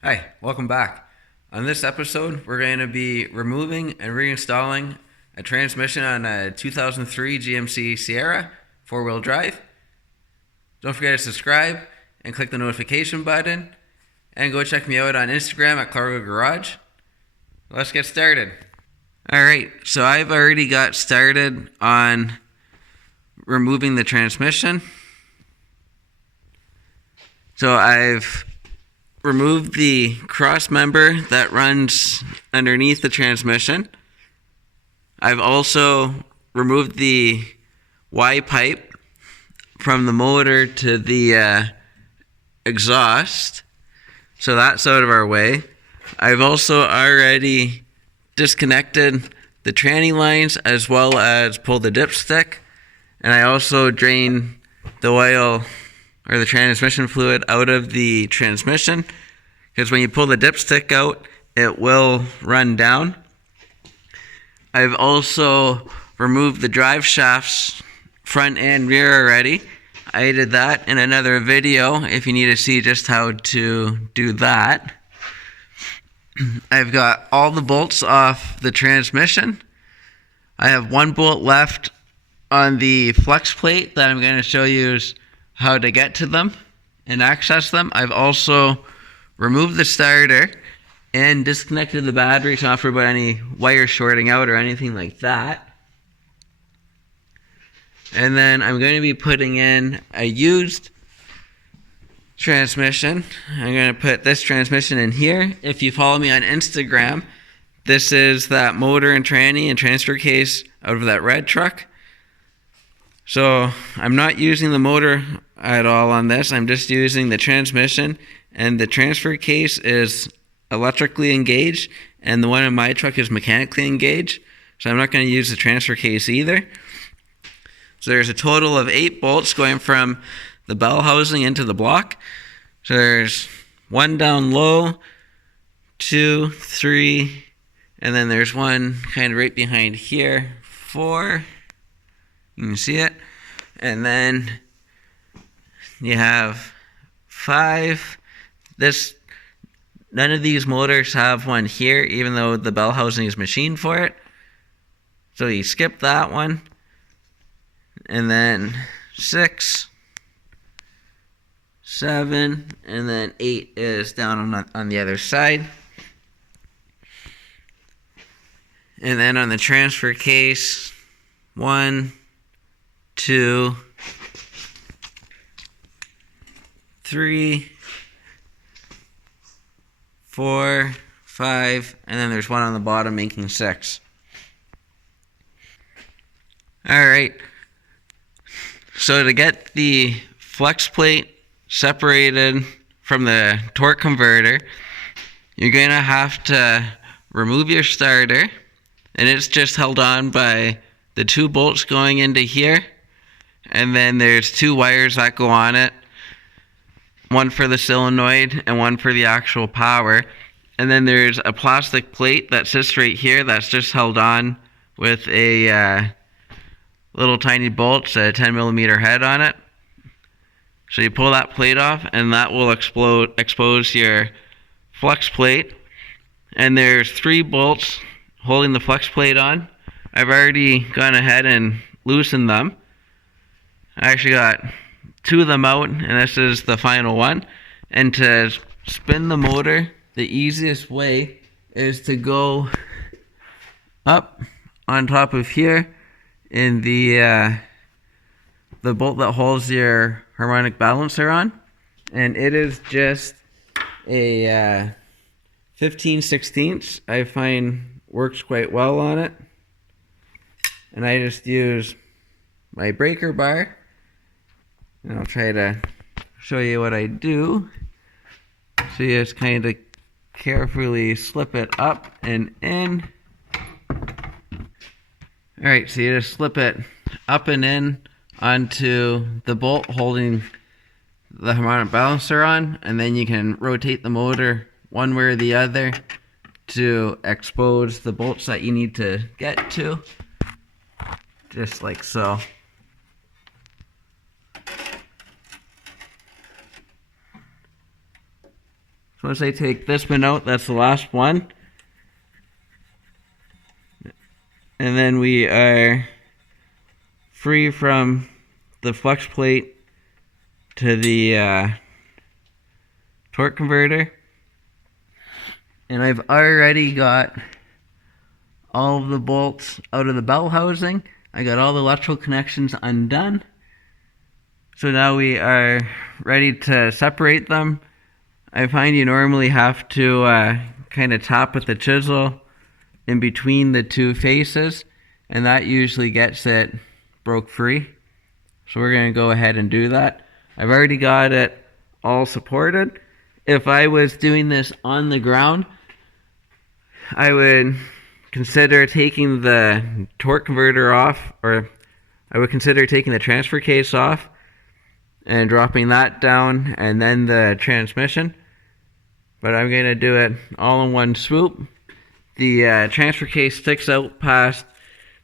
Hi, welcome back. On this episode, we're going to be removing and reinstalling a transmission on a 2003 GMC Sierra four-wheel drive. Don't forget to subscribe and click the notification button, and go check me out on Instagram at Clargo Garage. Let's get started. Alright, so I've already got started on removing the transmission. So I've removed the cross member that runs underneath the transmission. I've also removed the Y pipe from the motor to the exhaust, so that's out of our way. I've also already disconnected the tranny lines as well as pulled the dipstick, and I also drained the oil or the transmission fluid out of the transmission, because when you pull the dipstick out, it will run down. I've also removed the drive shafts front and rear already. I did that in another video if you need to see just how to do that. I've got all the bolts off the transmission. I have one bolt left on the flex plate that I'm going to show you how to get to them and access them. I've also removed the starter and disconnected the battery, so not for about any wire shorting out or anything like that. And then I'm going to be putting in a used transmission. I'm going to put this transmission in here. If you follow me on Instagram, this is that motor and tranny and transfer case out of that red truck. So I'm not using the motor at all on this. I'm just using the transmission, and the transfer case is electrically engaged, and the one in my truck is mechanically engaged. So I'm not going to use the transfer case either. So there's a total of 8 bolts going from the bell housing into the block. So there's 1 down low, 2, 3, and then there's one kind of right behind here, 4. You can see it. And then you have 5. None of these motors have one here, even though the bell housing is machined for it. So you skip that one. And then 6, 7, and then 8 is down on the other side. And then on the transfer case, 1, 2, 3, 4, 5, and then there's one on the bottom making 6. Alright, so to get the flex plate separated from the torque converter, you're going to have to remove your starter, and it's just held on by the 2 bolts going into here, and then there's 2 wires that go on it, one for the solenoid and one for the actual power. And then there's a plastic plate that sits right here that's just held on with a little tiny bolt, a 10 millimeter head on it. So you pull that plate off, and that will expose your flex plate. And there's 3 bolts holding the flex plate on. I've already gone ahead and loosened them. I actually got 2 of them out, and this is the final one. And to spin the motor, the easiest way is to go up on top of here in the bolt that holds your harmonic balancer on, and it is just a 15/16. I find works quite well on it, and I just use my breaker bar, and I'll try to show you what I do. So you just kind of carefully slip it up and in. Alright, so you just slip it up and in onto the bolt holding the harmonic balancer on, and then you can rotate the motor one way or the other to expose the bolts that you need to get to, just like so. So once I take this one out, that's the last one. And then we are free from the flex plate to the torque converter. And I've already got all of the bolts out of the bell housing. I got all the electrical connections undone. So now we are ready to separate them. I find you normally have to kind of tap with the chisel in between the two faces, and that usually gets it broke free. So we're going to go ahead and do that. I've already got it all supported. If I was doing this on the ground, I would consider taking the torque converter off, or I would consider taking the transfer case off and dropping that down, and then the transmission. But I'm going to do it all in one swoop. The transfer case sticks out past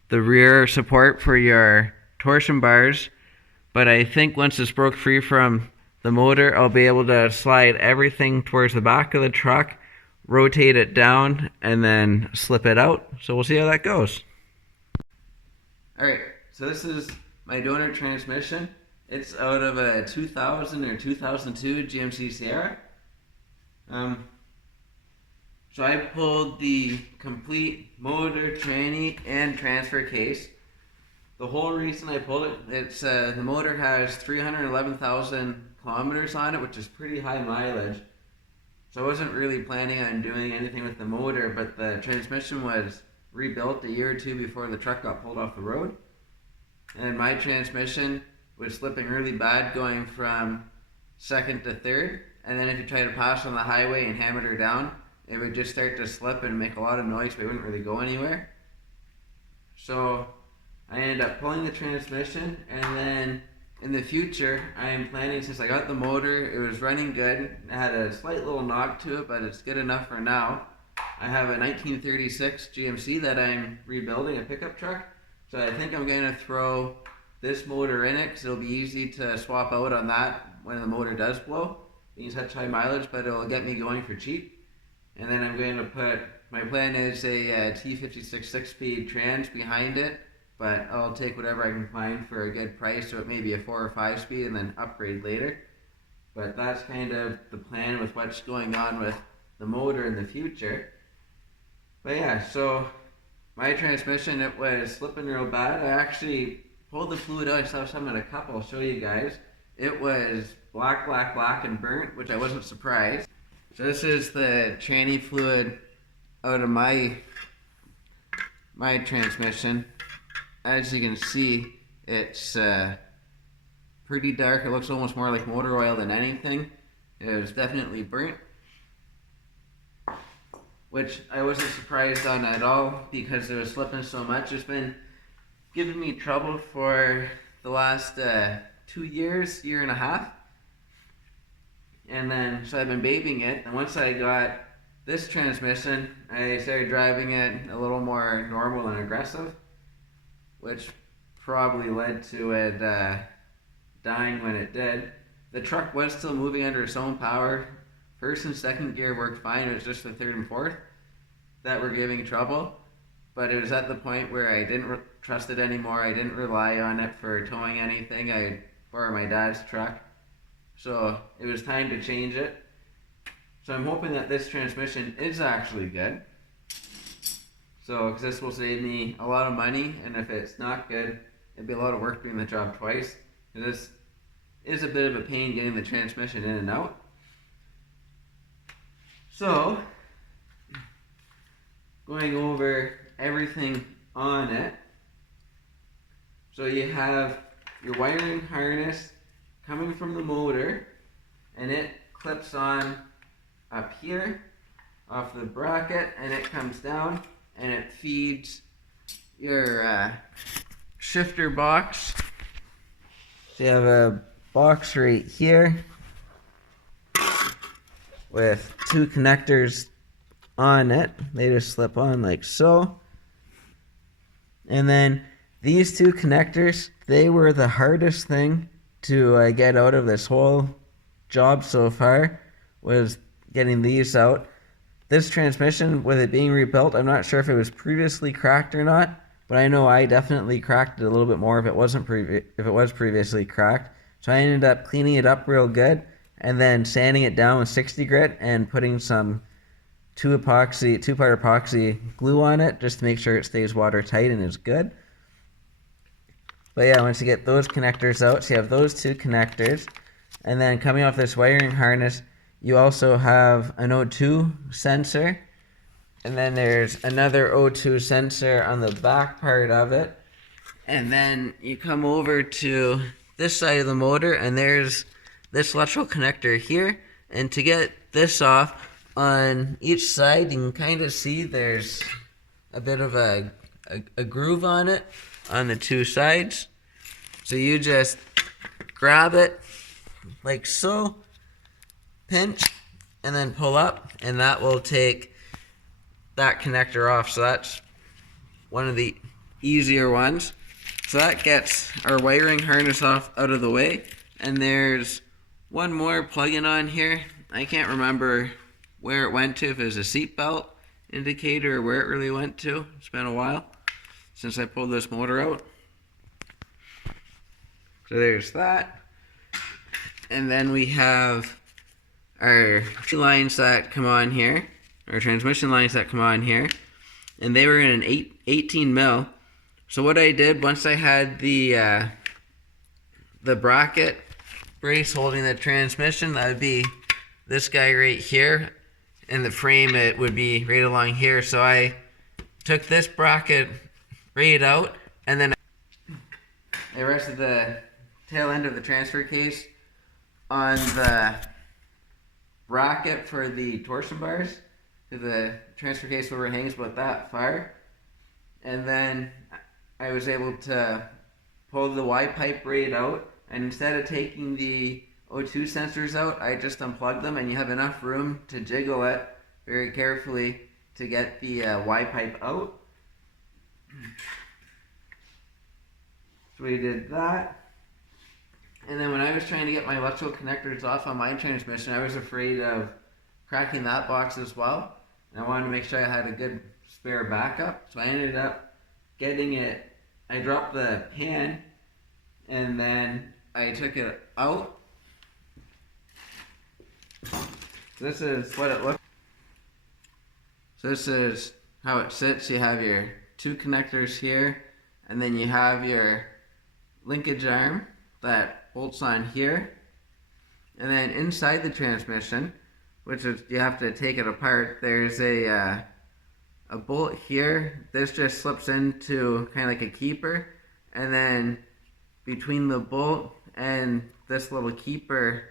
the rear support for your torsion bars, but I think once it's broke free from the motor, I'll be able to slide everything towards the back of the truck, rotate it down, and then slip it out. So we'll see how that goes. Alright, so this is my donor transmission. It's out of a 2000 or 2002 GMC Sierra. So I pulled the complete motor, tranny, and transfer case. The whole reason I pulled it, it's the motor has 311,000 kilometers on it, which is pretty high mileage. So I wasn't really planning on doing anything with the motor, but the transmission was rebuilt a year or two before the truck got pulled off the road. And my transmission was slipping really bad going from second to third. And then if you try to pass on the highway and hammer her down, it would just start to slip and make a lot of noise, but it wouldn't really go anywhere. So I ended up pulling the transmission, and then in the future, I am planning, since I got the motor, it was running good. It had a slight little knock to it, but it's good enough for now. I have a 1936 GMC that I'm rebuilding, a pickup truck. So I think I'm going to throw this motor in it, because it'll be easy to swap out on that when the motor does blow. Being such high mileage, but it'll get me going for cheap. And then I'm going to put, my plan is a T56 6-speed trans behind it, but I'll take whatever I can find for a good price, so it may be a 4 or 5 speed and then upgrade later. But that's kind of the plan with what's going on with the motor in the future. But yeah, so my transmission, it was slipping real bad. I actually pulled the fluid out. I saw some in a cup. I'll show you guys. It was black, black, black and burnt, which I wasn't surprised. So this is the tranny fluid out of my transmission. As you can see, it's pretty dark. It looks almost more like motor oil than anything. It was definitely burnt, which I wasn't surprised on at all because it was slipping so much. It's been giving me trouble for the last 2 years, year and a half. And then, so I've been babying it, and once I got this transmission, I started driving it a little more normal and aggressive, which probably led to it dying when it did. The truck was still moving under its own power. First and second gear worked fine. It was just the third and fourth that were giving trouble. But it was at the point where I didn't trust it anymore. I didn't rely on it for towing anything. I'd borrow my dad's truck. So it was time to change it. So I'm hoping that this transmission is actually good. So, because this will save me a lot of money, and if it's not good, it'd be a lot of work doing the job twice. This is a bit of a pain getting the transmission in and out. So, going over everything on it. So you have your wiring harness coming from the motor, and it clips on up here off the bracket, and it comes down and it feeds your shifter box. So you have a box right here with 2 connectors on it. They just slip on like so. And then these 2 connectors, they were the hardest thing to get out of this whole job so far, was getting these out. This transmission, with it being rebuilt, I'm not sure if it was previously cracked or not, but I know I definitely cracked it a little bit more if it was previously cracked. So I ended up cleaning it up real good and then sanding it down with 60 grit and putting some two-part epoxy glue on it just to make sure it stays watertight and is good. But yeah, once you get those connectors out, so you have those two connectors, and then coming off this wiring harness, you also have an O2 sensor, and then there's another O2 sensor on the back part of it, and then you come over to this side of the motor, and there's this electrical connector here, and to get this off, on each side you can kind of see there's a bit of a groove on it on the two sides. So you just grab it like so, pinch, and then pull up, and that will take that connector off. So that's one of the easier ones. So that gets our wiring harness off out of the way. And there's one more plug-in on here. I can't remember where it went to, if it was a seatbelt indicator or where it really went to. It's been a while since I pulled this motor out. So there's that. And then we have our lines that come on here, our transmission lines that come on here, and they were in an 18 mil. So what I did, once I had the bracket brace holding the transmission, that would be this guy right here, and the frame, it would be right along here. So I took this bracket right out, and then I rested the tail end of the transfer case on the bracket for the torsion bars, because the transfer case overhangs about that far. And then I was able to pull the Y pipe right out, and instead of taking the O2 sensors out, I just unplugged them, and you have enough room to jiggle it very carefully to get the Y pipe out. So we did that. And then when I was trying to get my electrical connectors off on my transmission, I was afraid of cracking that box as well. And I wanted to make sure I had a good spare backup. So I ended up getting it, I dropped the pan, and then I took it out. This is what it looks like. So this is how it sits. You have your two connectors here, and then you have your linkage arm that bolts on here. And then inside the transmission, which is, you have to take it apart, there's a bolt here. This just slips into kind of like a keeper, and then between the bolt and this little keeper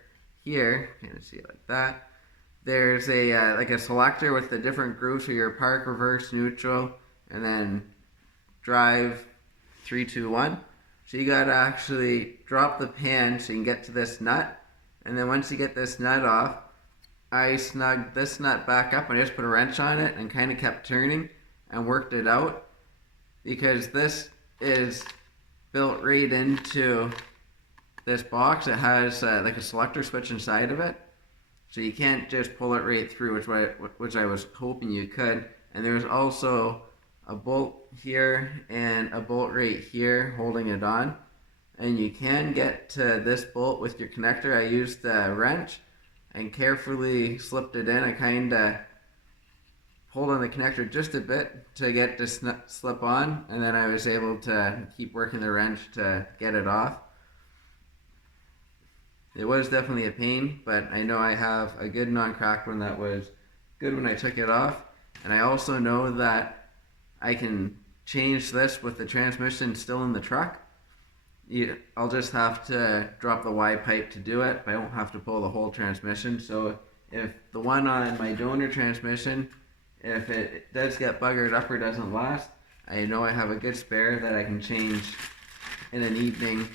here, kind of see it like that, there's a like a selector with the different grooves for your park, reverse, neutral, and then drive, 3, 2, 1. So you gotta actually drop the pan so you can get to this nut, and then once you get this nut off, I snugged this nut back up and I just put a wrench on it and kind of kept turning and worked it out, because this is built right into this box. It has like a selector switch inside of it, so you can't just pull it right through, which I was hoping you could. And there's also a bolt here and a bolt right here holding it on, and you can get to this bolt with your connector. I used the wrench and carefully slipped it in. I kind of pulled on the connector just a bit to get to slip on, and then I was able to keep working the wrench to get it off. It was definitely a pain, but I know I have a good non-cracked one that was good when I took it off. And I also know that I can change this with the transmission still in the truck. I'll just have to drop the Y pipe to do it, but I won't have to pull the whole transmission. So if the one on my donor transmission, if it does get buggered up or doesn't last, I know I have a good spare that I can change in an evening.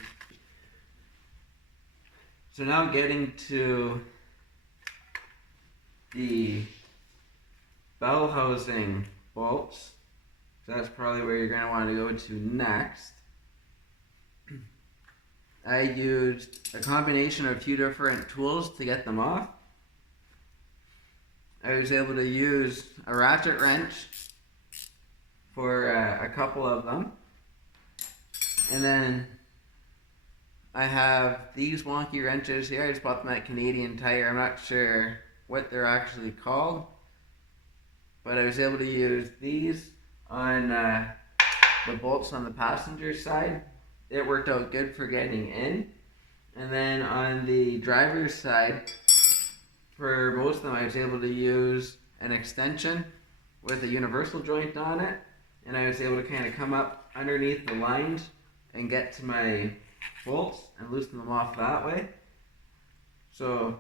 So now getting to the bell housing bolts. So that's probably where you're going to want to go to next. I used a combination of a few different tools to get them off. I was able to use a ratchet wrench for a couple of them. And then I have these wonky wrenches here. I just bought them at Canadian Tire. I'm not sure what they're actually called, but I was able to use these on the bolts on the passenger side. It worked out good for getting in. And then on the driver's side, for most of them, I was able to use an extension with a universal joint on it, and I was able to kind of come up underneath the lines and get to my bolts and loosen them off that way. So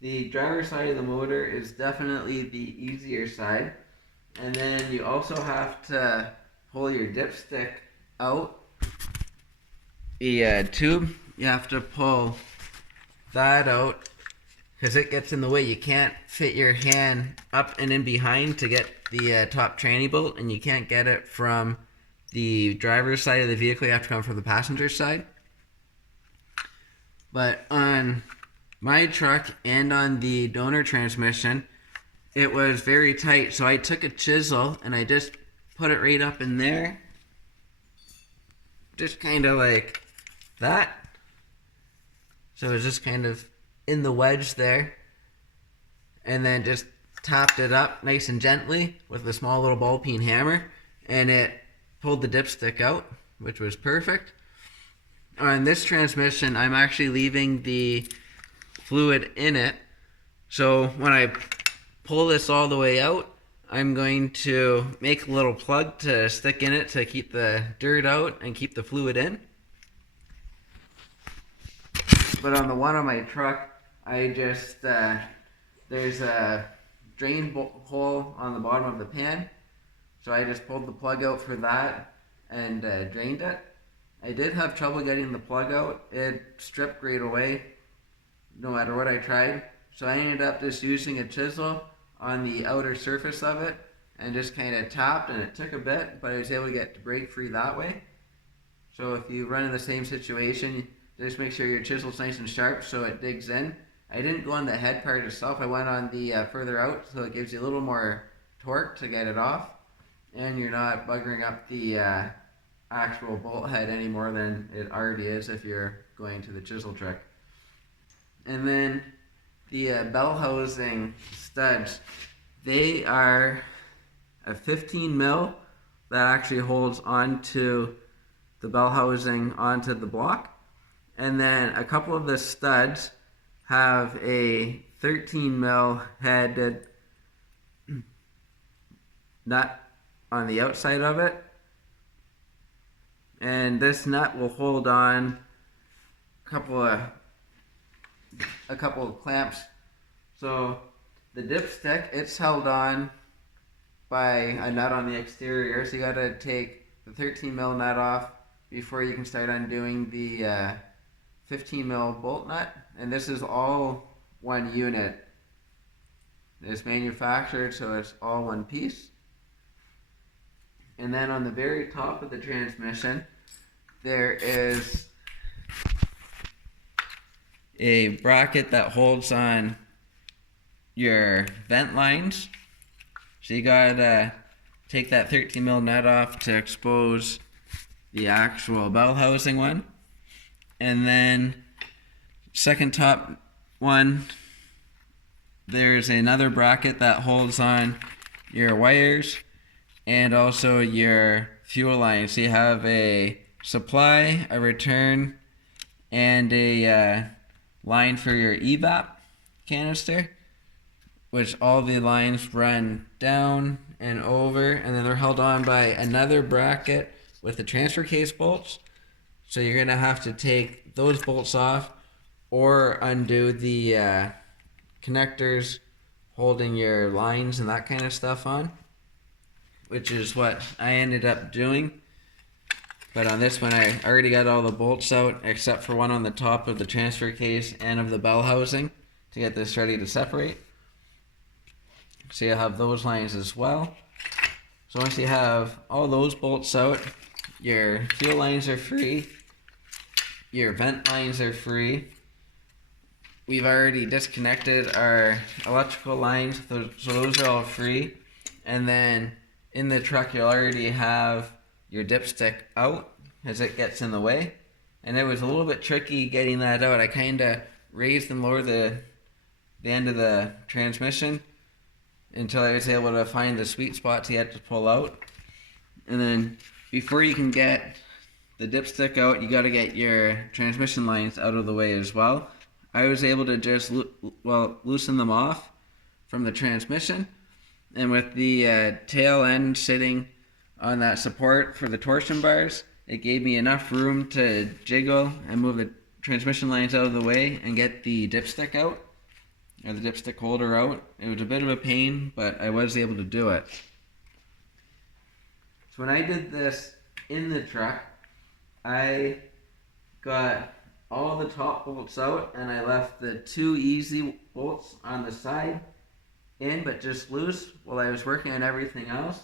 the driver's side of the motor is definitely the easier side. And then you also have to pull your dipstick out. The tube, you have to pull that out because it gets in the way. You can't fit your hand up and in behind to get the top tranny bolt, and you can't get it from the driver's side of the vehicle. You have to come from the passenger side. But on my truck and on the donor transmission, it was very tight, so I took a chisel and I just put it right up in there, just kind of like that. So it was just kind of in the wedge there, and then just tapped it up nice and gently with a small little ball peen hammer, and it pulled the dipstick out, which was perfect. On this transmission, I'm actually leaving the fluid in it, so when I pull this all the way out, I'm going to make a little plug to stick in it to keep the dirt out and keep the fluid in. But on the one on my truck, I just, there's a drain hole on the bottom of the pan, so I just pulled the plug out for that and drained it. I did have trouble getting the plug out. It stripped right away, no matter what I tried. So I ended up just using a chisel on the outer surface of it and just kind of tapped, and it took a bit, but I was able to get to break free that way. So if you run in the same situation, just make sure your chisel's nice and sharp so it digs in. I didn't go on the head part itself. I went on the further out, so it gives you a little more torque to get it off, and you're not buggering up the actual bolt head any more than it already is if you're going to the chisel trick. And then the bell housing studs, they are a 15 mil that actually holds onto the bell housing onto the block, and then a couple of the studs have a 13 mil headed nut on the outside of it, and this nut will hold on a couple of clamps. So the dipstick, it's held on by a nut on the exterior, so you got to take the 13 mil nut off before you can start undoing the 15 mil bolt nut. And this is all one unit. It's manufactured, so it's all one piece. And then on the very top of the transmission, there is a bracket that holds on your vent lines. So you gotta take that 13 mil nut off to expose the actual bell housing one. And then second top one, there's another bracket that holds on your wires and also your fuel line. So you have a supply, a return, and a line for your evap canister, which all the lines run down and over, and then they're held on by another bracket with the transfer case bolts. So you're gonna have to take those bolts off or undo the connectors holding your lines and that kind of stuff on, which is what I ended up doing. But on this one, I already got all the bolts out except for one on the top of the transfer case and of the bell housing to get this ready to separate. So you'll have those lines as well. So once you have all those bolts out, your fuel lines are free, your vent lines are free, we've already disconnected our electrical lines, so those are all free. And then in the truck you'll already have your dipstick out as it gets in the way. And it was a little bit tricky getting that out. I kind of raised and lowered the end of the transmission until I was able to find the sweet spot to get to pull out. And then before you can get the dipstick out, you got to get your transmission lines out of the way as well. I was able to just loosen them off from the transmission, and with the tail end sitting on that support for the torsion bars, it gave me enough room to jiggle and move the transmission lines out of the way and get the dipstick out, or the dipstick holder out. It was a bit of a pain, but I was able to do it. So when I did this in the truck, I got all the top bolts out and I left the 2 easy bolts on the side in, but just loose while I was working on everything else.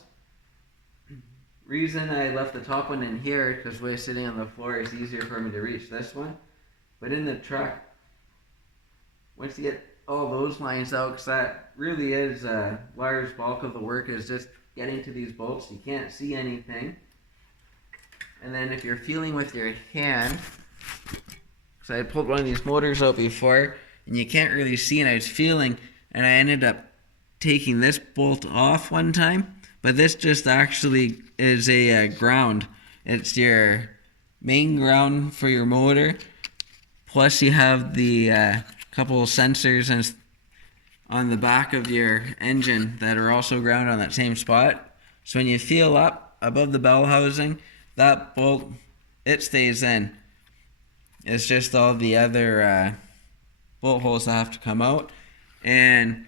Reason I left the top one in here, because the way sitting on the floor is easier for me to reach this one. But in the truck, once you get all those lines out, because that really is a large bulk of the work, is just getting to these bolts. You can't see anything. And then if you're feeling with your hand, because I pulled one of these motors out before, and you can't really see, and I was feeling, and I ended up taking this bolt off one time, but this just actually is a ground. It's your main ground for your motor, plus you have the couple of sensors on the back of your engine that are also ground on that same spot. So when you feel up above the bell housing, that bolt, it stays in. It's just all the other bolt holes that have to come out. And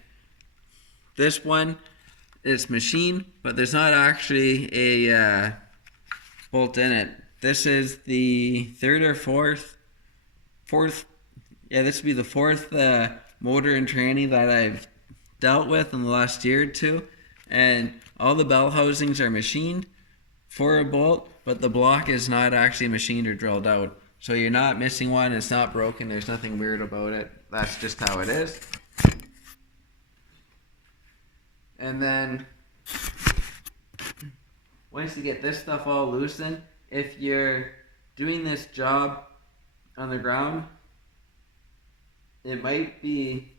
this one is machined, but there's not actually a bolt in it. This is the third or fourth, this would be the fourth motor and tranny that I've dealt with in the last year or two. And all the bell housings are machined for a bolt, but the block is not actually machined or drilled out. So you're not missing one, it's not broken, there's nothing weird about it. That's just how it is. And then once you get this stuff all loosened, if you're doing this job on the ground, it might be,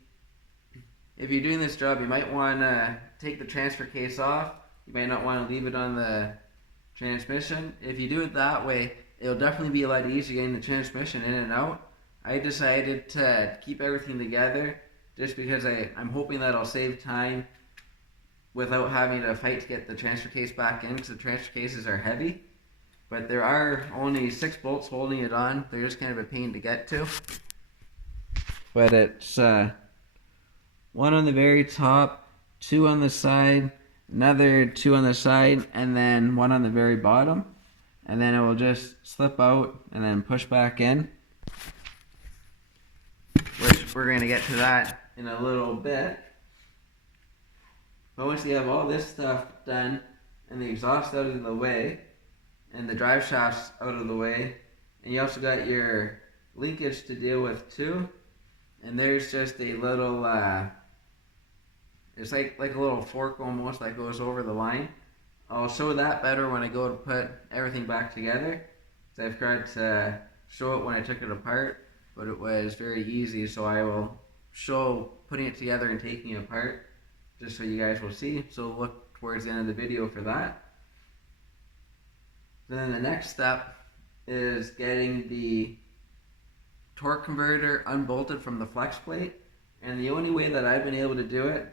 if you're doing this job, you might want to take the transfer case off. You might not want to leave it on the transmission. If you do it that way, it'll definitely be a lot easier getting the transmission in and out. I decided to keep everything together just because I'm hoping that I'll save time without having to fight to get the transfer case back in, because the transfer cases are heavy. But there are only 6 bolts holding it on. They're just kind of a pain to get to. But it's 1 on the very top, 2 on the side, another 2 on the side, and then 1 on the very bottom. And then it will just slip out and then push back in, which we're going to get to that in a little bit. But once you have all this stuff done and the exhaust out of the way and the drive shafts out of the way, and you also got your linkage to deal with too, and there's just a little it's like a little fork almost that goes over the line. I'll show that better when I go to put everything back together. So I've tried to show it when I took it apart, but it was very easy, so I will show putting it together and taking it apart, just so you guys will see. So look towards the end of the video for that. Then the next step is getting the torque converter unbolted from the flex plate. And the only way that I've been able to do it,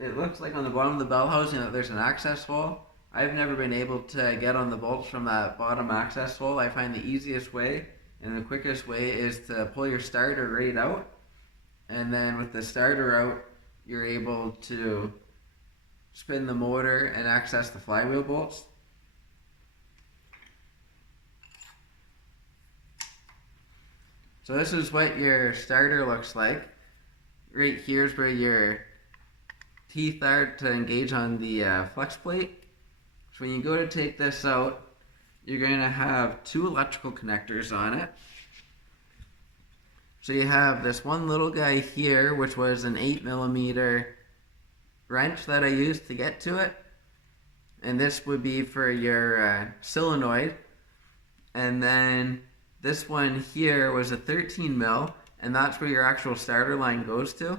it looks like on the bottom of the bell housing that there's an access hole. I've never been able to get on the bolts from that bottom access hole. I find the easiest way and the quickest way is to pull your starter right out. And then with the starter out, you're able to spin the motor and access the flywheel bolts. So this is what your starter looks like. Right here is where your teeth are to engage on the flex plate. So when you go to take this out, you're going to have 2 electrical connectors on it. So you have this one little guy here, which was an 8mm wrench that I used to get to it. And this would be for your solenoid. And then this one here was a 13mm, and that's where your actual starter line goes to.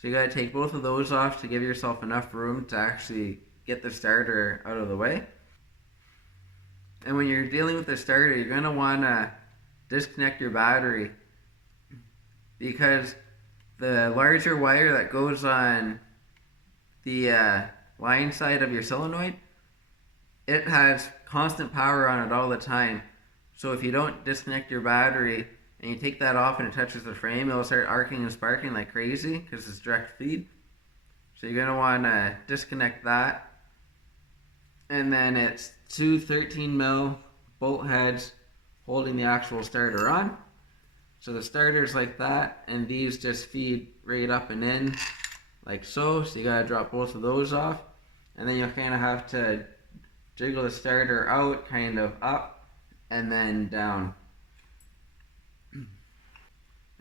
So you gotta take both of those off to give yourself enough room to actually get the starter out of the way. And when you're dealing with the starter, you're gonna wanna disconnect your battery, because the larger wire that goes on the line side of your solenoid, it has constant power on it all the time. So if you don't disconnect your battery and you take that off and it touches the frame, it'll start arcing and sparking like crazy because it's direct feed. So you're going to want to disconnect that. And then it's two 13mm bolt heads holding the actual starter on. So the starter's like that, and these just feed right up and in like so. So you got to drop both of those off. And then you'll kind of have to jiggle the starter out, kind of up and then down.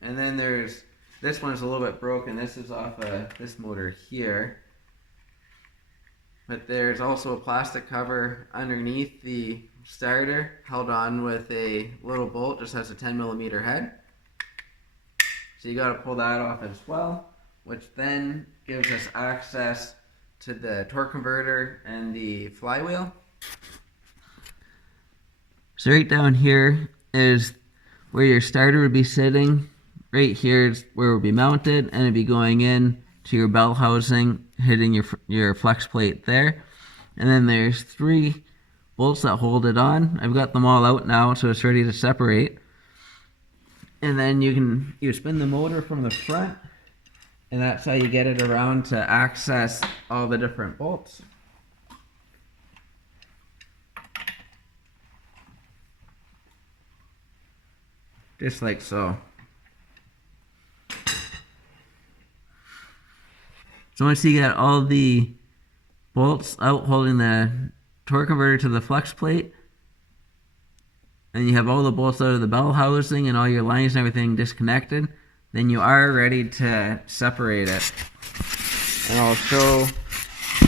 And then there's, this one's a little bit broken. This is off of this motor here. But there's also a plastic cover underneath the starter, held on with a little bolt, just has a 10mm head. So you got to pull that off as well, which then gives us access to the torque converter and the flywheel. So right down here is where your starter would be sitting. Right here is where it would be mounted, and it'd be going in to your bell housing, hitting your flex plate there. And then there's 3 bolts that hold it on. I've got them all out now, so it's ready to separate. And then you spin the motor from the front, and that's how you get it around to access all the different bolts. Just like so. So once you get all the bolts out holding the torque converter to the flex plate, and you have all the bolts out of the bell housing and all your lines and everything disconnected, then you are ready to separate it. And I'll show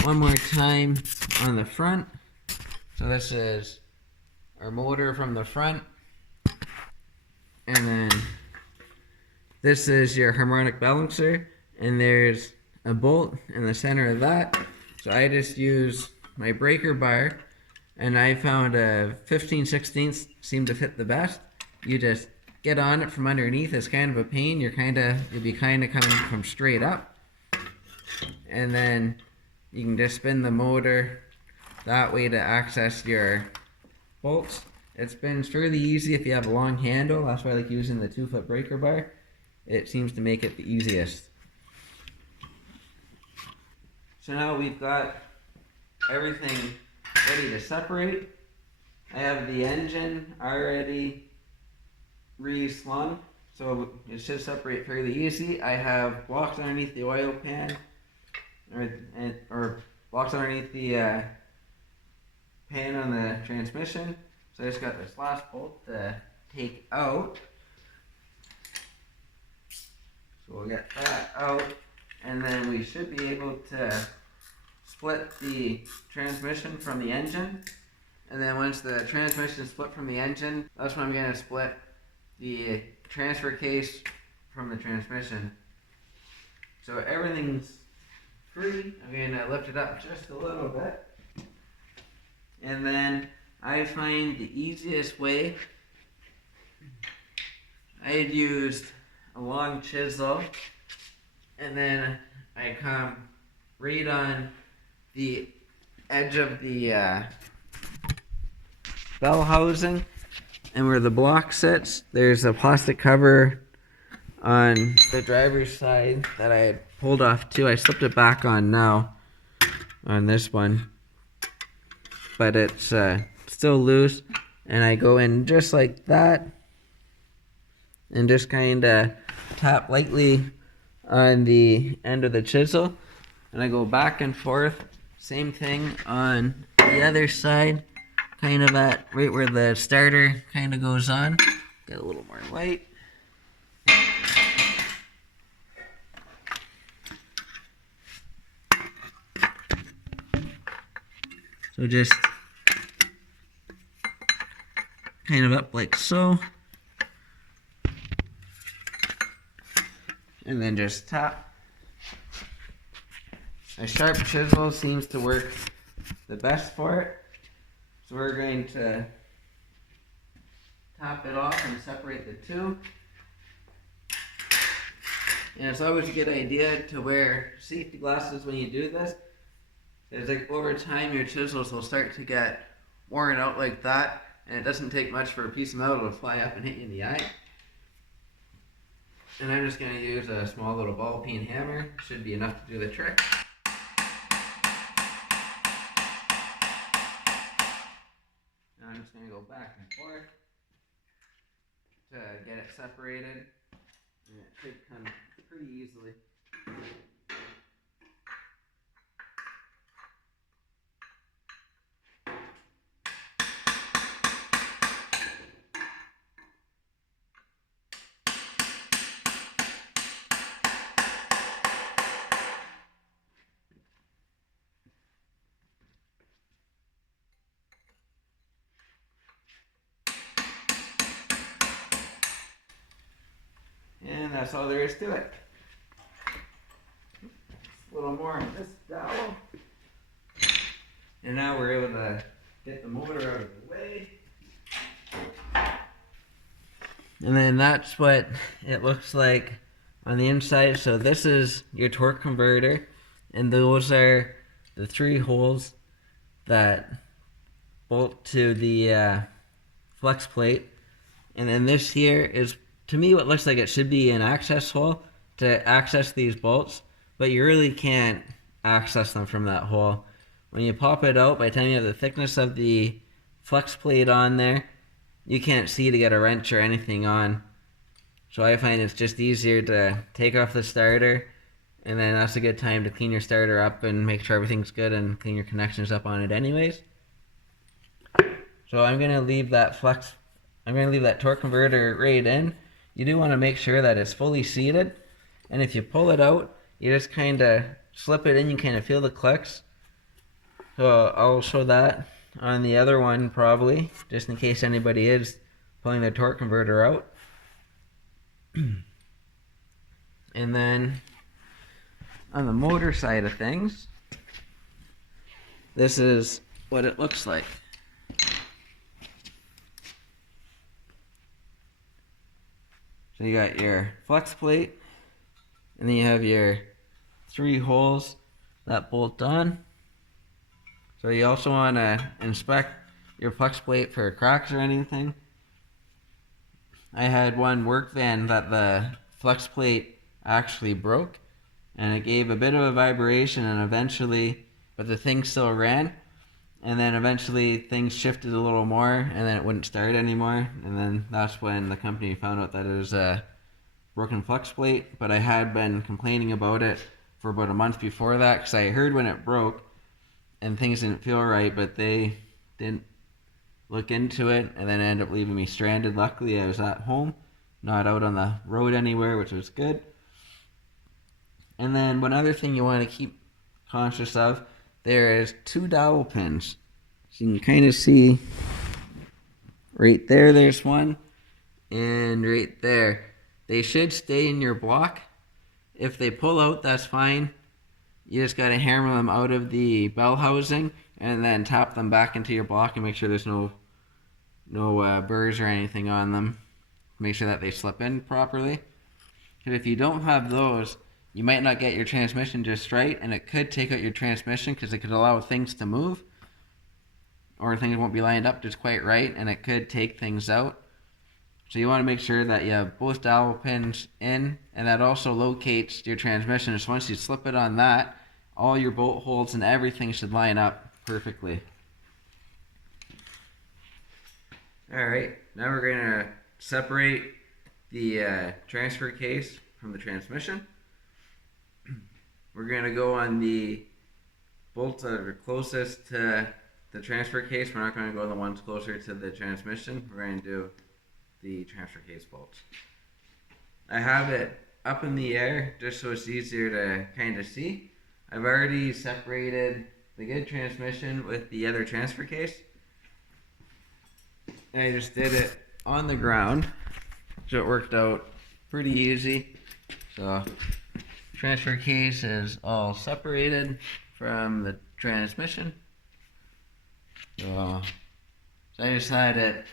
one more time on the front. So this is our motor from the front. And then this is your harmonic balancer, and there's a bolt in the center of that. So I just use my breaker bar, and I found a 15/16 seemed to fit the best. You just get on it from underneath. It's kind of a pain. You'll be kind of coming from straight up, and then you can just spin the motor that way to access your bolts. It spins fairly easy if you have a long handle. That's why I like using the 2-foot breaker bar. It seems to make it the easiest. So now we've got everything ready to separate. I have the engine already re-slung, so it should separate fairly easy. I have blocks underneath the oil pan, or blocks underneath the pan on the transmission. So I just got this last bolt to take out. So we'll get that out, and then we should be able to split the transmission from the engine. And then once the transmission is split from the engine, that's when I'm going to split the transfer case from the transmission. So everything's free. I'm going to lift it up just a little bit. And then I find the easiest way, I had used a long chisel, and then I come right on the edge of the bell housing, and where the block sits, there's a plastic cover on the driver's side that I had pulled off too. I slipped it back on now on this one, but it's still loose, and I go in just like that and just kind of tap lightly on the end of the chisel, and I go back and forth. Same thing on the other side, kind of at right where the starter kind of goes on. Get a little more light. So just kind of up like so. And then just tap. A sharp chisel seems to work the best for it. So we're going to top it off and separate the two. And it's always a good idea to wear safety glasses when you do this. It's like over time your chisels will start to get worn out like that, and it doesn't take much for a piece of metal to fly up and hit you in the eye. And I'm just going to use a small little ball peen hammer. Should be enough to do the trick. Now I'm just going to go back and forth to get it separated. And it should come pretty easily. And that's all there is to it. A little more on this dowel. And now we're able to get the motor out of the way. And then that's what it looks like on the inside. So this is your torque converter, and those are the 3 holes that bolt to the flex plate. And then this here is, to me, what looks like it should be an access hole to access these bolts, but you really can't access them from that hole. When you pop it out, by the time you have the thickness of the flex plate on there, you can't see to get a wrench or anything on. So I find it's just easier to take off the starter, and then that's a good time to clean your starter up and make sure everything's good and clean your connections up on it anyways. So I'm going to leave that torque converter right in. You do want to make sure that it's fully seated, and if you pull it out, you just kind of slip it in, you kind of feel the clicks. So I'll show that on the other one probably, just in case anybody is pulling their torque converter out. And then on the motor side of things, this is what it looks like. So you got your flex plate, and then you have your 3 holes that bolt on. So you also want to inspect your flex plate for cracks or anything. I had one work van that the flex plate actually broke, and it gave a bit of a vibration, and eventually, but the thing still ran, and then eventually things shifted a little more, and then it wouldn't start anymore, and then that's when the company found out that it was a broken flex plate. But I had been complaining about it for about a month before that, because I heard when it broke and things didn't feel right, but they didn't look into it, and then it ended up leaving me stranded. Luckily I was at home, not out on the road anywhere, which was good. And then one other thing you want to keep conscious of, there is 2 dowel pins. So you can kind of see right there, there's one, and right there. They should stay in your block. If they pull out, that's fine. You just got to hammer them out of the bell housing and then tap them back into your block and make sure there's no burrs or anything on them. Make sure that they slip in properly. Because if you don't have those, you might not get your transmission just right, and it could take out your transmission because it could allow things to move, or things won't be lined up just quite right, and it could take things out. So you want to make sure that you have both dowel pins in, and that also locates your transmission. So once you slip it on that, all your bolt holes and everything should line up perfectly. Alright, now we're going to separate the transfer case from the transmission. We're going to go on the bolts that are closest to the transfer case. We're not going to go on the ones closer to the transmission. We're going to do the transfer case bolts. I have it up in the air just so it's easier to kind of see. I've already separated the good transmission with the other transfer case. I just did it on the ground, so it worked out pretty easy. So transfer case is all separated from the transmission. So I just had it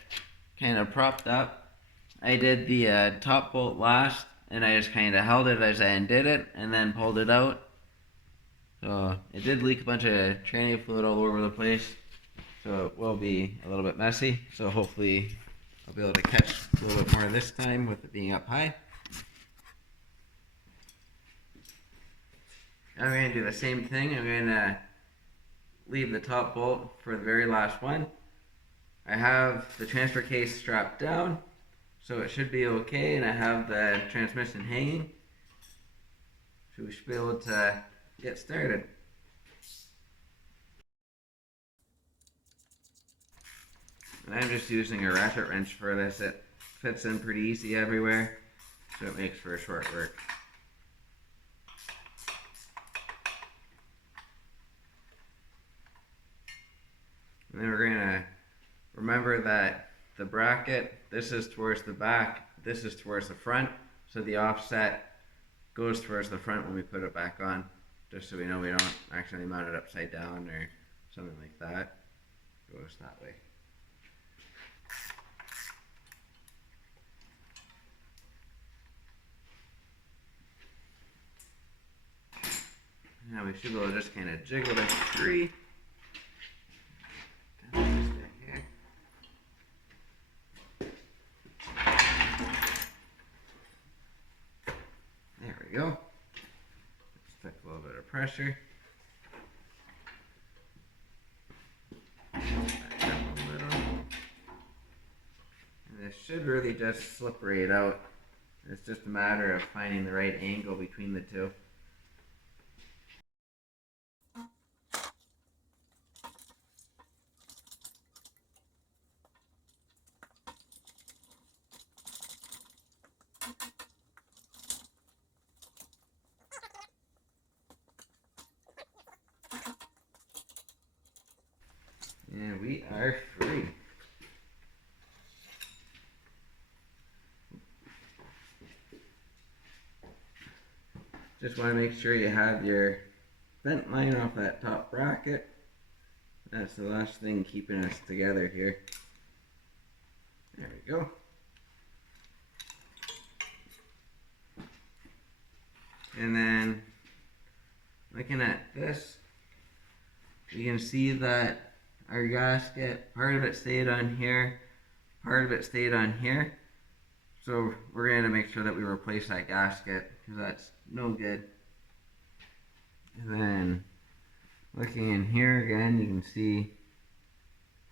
kind of propped up. I did the top bolt last, and I just kind of held it as I undid it and then pulled it out. So it did leak a bunch of training fluid all over the place, so it will be a little bit messy. So hopefully I'll be able to catch a little bit more this time with it being up high. I'm going to do the same thing. I'm going to leave the top bolt for the very last one. I have the transfer case strapped down, so it should be okay, and I have the transmission hanging, so we should be able to get started. And I'm just using a ratchet wrench for this. It fits in pretty easy everywhere, so it makes for a short work. And then we're going to remember that the bracket, this is towards the back, this is towards the front, so the offset goes towards the front when we put it back on, just so we know we don't actually mount it upside down or something like that. It goes that way. Now we should be able to just kind of jiggle it free. There we go. Just took a little bit of pressure. Back up a little. And this should really just slip right out. It's just a matter of finding the right angle between the two. And we are free. Just want to make sure you have your vent line off that top bracket. That's the last thing keeping us together here. There we go. And then looking at this, you can see that our gasket, part of it stayed on here, part of it stayed on here. So we're going to make sure that we replace that gasket, because that's no good. And then looking in here again, you can see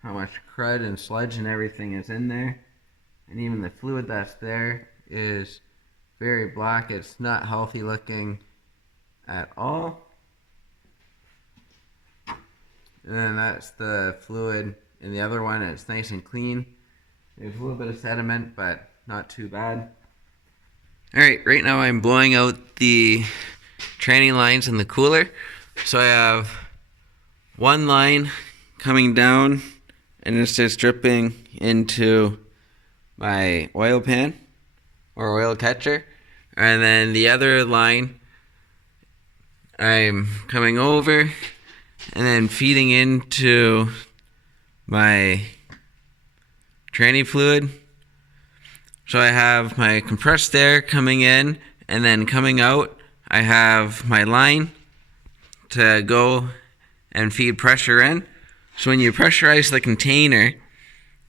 how much crud and sludge and everything is in there. And even the fluid that's there is very black. It's not healthy looking at all. And then that's the fluid in the other one. It's nice and clean. There's a little bit of sediment, but not too bad. Alright, right now I'm blowing out the training lines in the cooler. So I have one line coming down, and it's just dripping into my oil pan or oil catcher. And then the other line, I'm coming over and then feeding into my tranny fluid. So I have my compressed air coming in, and then coming out I have my line to go and feed pressure in. So when you pressurize the container,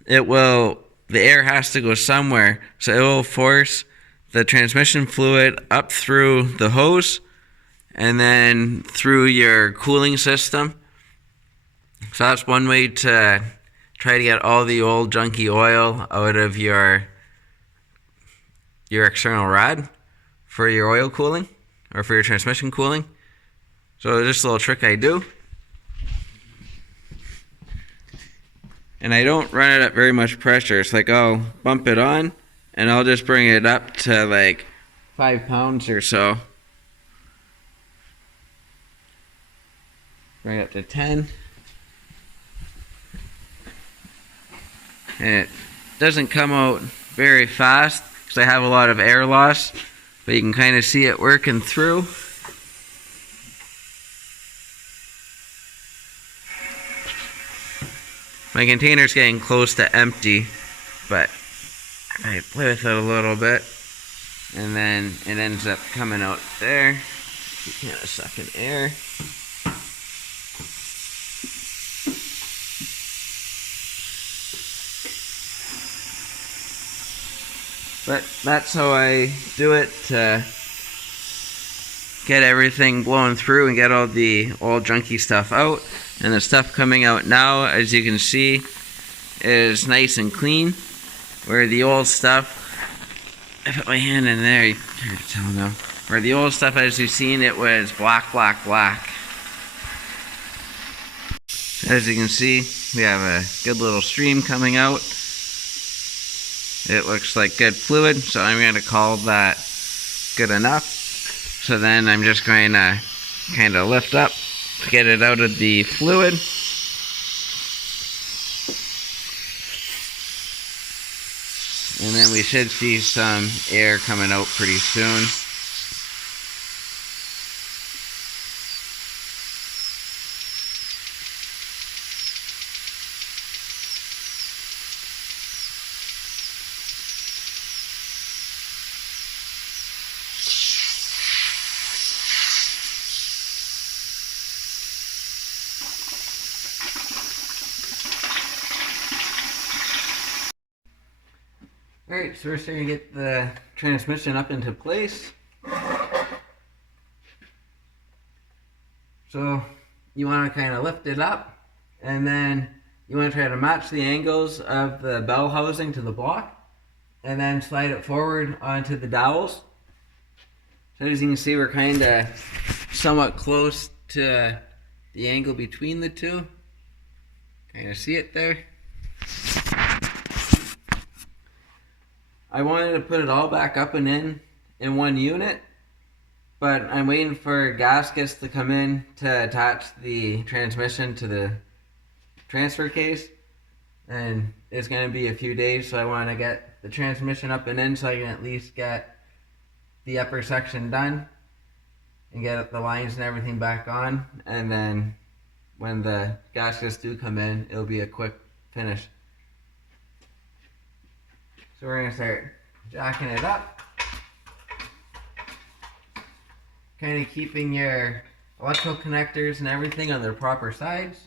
the air has to go somewhere, so it will force the transmission fluid up through the hose and then through your cooling system. So that's one way to try to get all the old junky oil out of your external rod for your oil cooling or for your transmission cooling. So just a little trick I do. And I don't run it at very much pressure. It's like I'll bump it on and I'll just bring it up to like 5 pounds or so. bring it up to 10. And it doesn't come out very fast because I have a lot of air loss, but you can kind of see it working through. My container's getting close to empty, but I play with it a little bit, and then it ends up coming out there. Keep kind of sucking air. But that's how I do it to get everything blowing through and get all the old junky stuff out. And the stuff coming out now, as you can see, is nice and clean. Where the old stuff, I put my hand in there, you can tell now. Where the old stuff, as you've seen, it was black, black, black. As you can see, we have a good little stream coming out. It looks like good fluid, so I'm going to call that good enough. So then I'm just going to kind of lift up to get it out of the fluid. And then we should see some air coming out pretty soon. Alright, so we're starting to get the transmission up into place. So you want to kind of lift it up, and then you want to try to match the angles of the bell housing to the block, and then slide it forward onto the dowels. So as you can see, we're kind of somewhat close to the angle between the two. Kind of see it there. I wanted to put it all back up and in one unit, but I'm waiting for gaskets to come in to attach the transmission to the transfer case, and it's going to be a few days, so I want to get the transmission up and in so I can at least get the upper section done and get the lines and everything back on, and then when the gaskets do come in, it'll be a quick finish. So we're going to start jacking it up. Kind of keeping your electrical connectors and everything on their proper sides.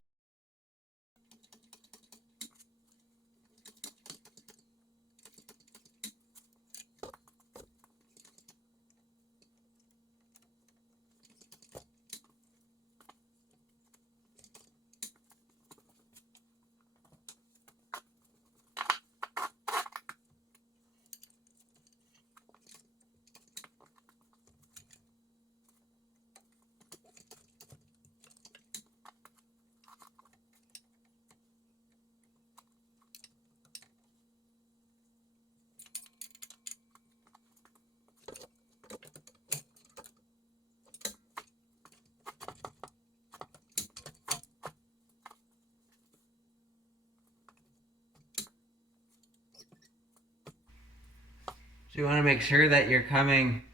So you want to make sure that you're coming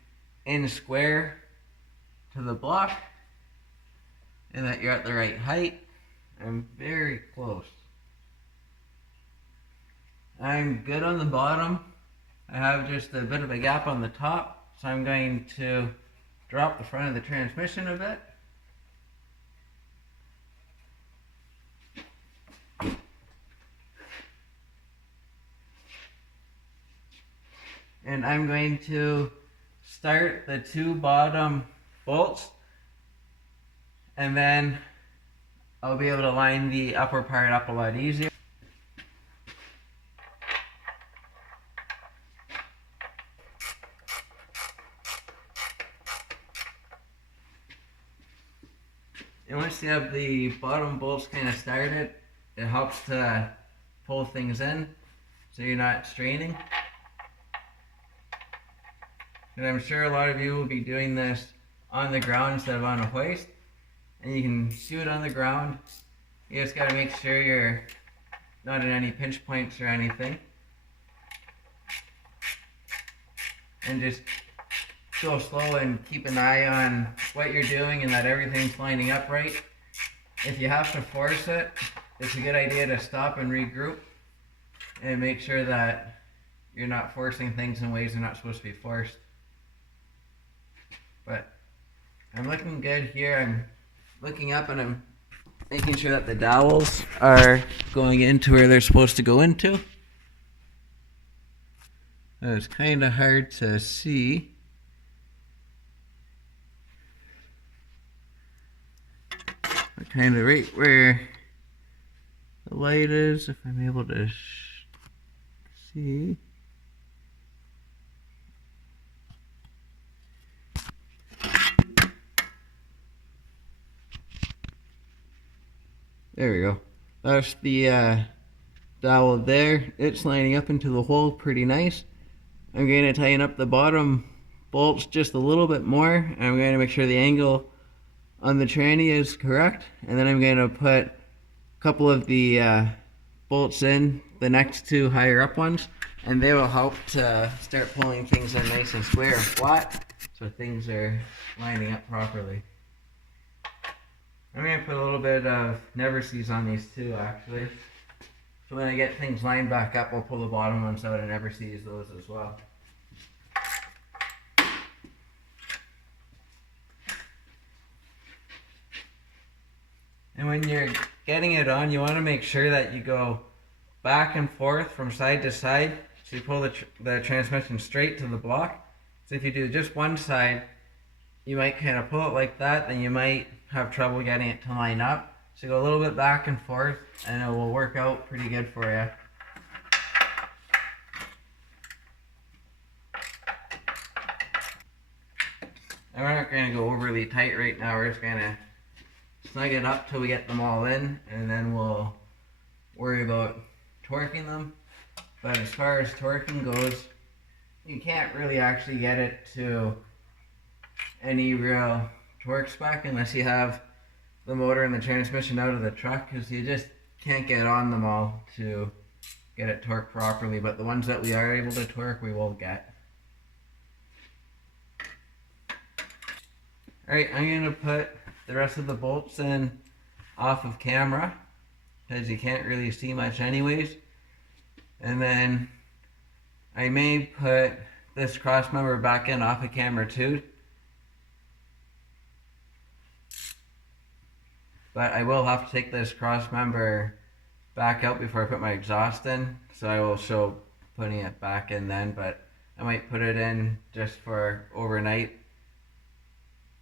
in square to the block and that you're at the right height. I'm very close. I'm good on the bottom. I have just a bit of a gap on the top, so I'm going to drop the front of the transmission a bit. And I'm going to start the two bottom bolts, and then I'll be able to line the upper part up a lot easier. And once you have the bottom bolts kind of started, it helps to pull things in so you're not straining. And I'm sure a lot of you will be doing this on the ground instead of on a hoist. and you can do it on the ground. You just got to make sure you're not in any pinch points or anything. And just go slow and keep an eye on what you're doing and that everything's lining up right. If you have to force it, it's a good idea to stop and regroup and make sure that you're not forcing things in ways they're not supposed to be forced. But I'm looking good here. I'm looking up and I'm making sure that the dowels are going into where they're supposed to go into. It's kind of hard to see. But kind of right where the light is, if I'm able to see. There we go. That's the dowel there. It's lining up into the hole pretty nice. I'm going to tighten up the bottom bolts just a little bit more, and I'm going to make sure the angle on the tranny is correct, and then I'm going to put a couple of the bolts in, the next two higher up ones, and they will help to start pulling things in nice and square and flat so things are lining up properly. I'm going to put a little bit of never sees on these too, actually. So when I get things lined back up, I'll pull the bottom ones out and never sees those as well. And when you're getting it on, you want to make sure that you go back and forth from side to side. So you pull the transmission straight to the block. So if you do just one side, you might kind of pull it like that, then you might have trouble getting it to line up. So go a little bit back and forth and it will work out pretty good for you. And we're not going to go overly tight right now. We're just going to snug it up till we get them all in, and then we'll worry about torquing them. But as far as torquing goes, you can't really actually get it to any real torque spec unless you have the motor and the transmission out of the truck, because you just can't get on them all to get it torqued properly. But the ones that we are able to torque, we will get. Alright, I'm going to put the rest of the bolts in off of camera, because you can't really see much anyways. And then I may put this cross member back in off of camera too. But I will have to take this cross member back out before I put my exhaust in, so I will show putting it back in then, but I might put it in just for overnight.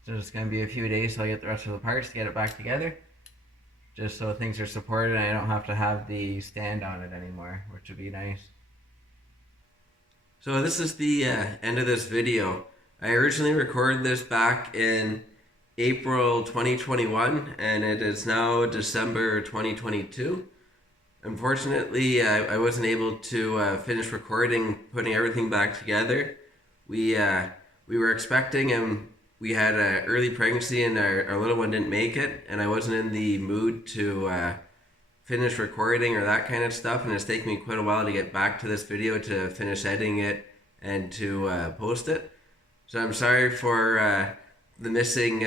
So it's going to be a few days till I get the rest of the parts to get it back together, just so things are supported and I don't have to have the stand on it anymore, which would be nice. So this is the end of this video. I originally recorded this back in April 2021 and it is now December 2022. Unfortunately, I wasn't able to finish recording, putting everything back together. We were expecting and we had an early pregnancy and our little one didn't make it, and I wasn't in the mood to finish recording or that kind of stuff, and it's taken me quite a while to get back to this video to finish editing it and to post it. So I'm sorry for the missing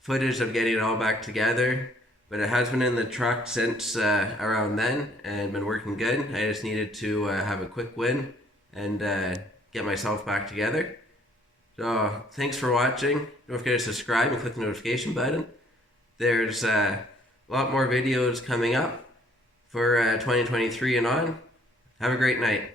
footage of getting it all back together, but it has been in the truck since around then and been working good. I just needed to have a quick win and get myself back together. So thanks for watching. Don't forget to subscribe and click the notification button. There's a lot more videos coming up for 2023 and on. Have a great night.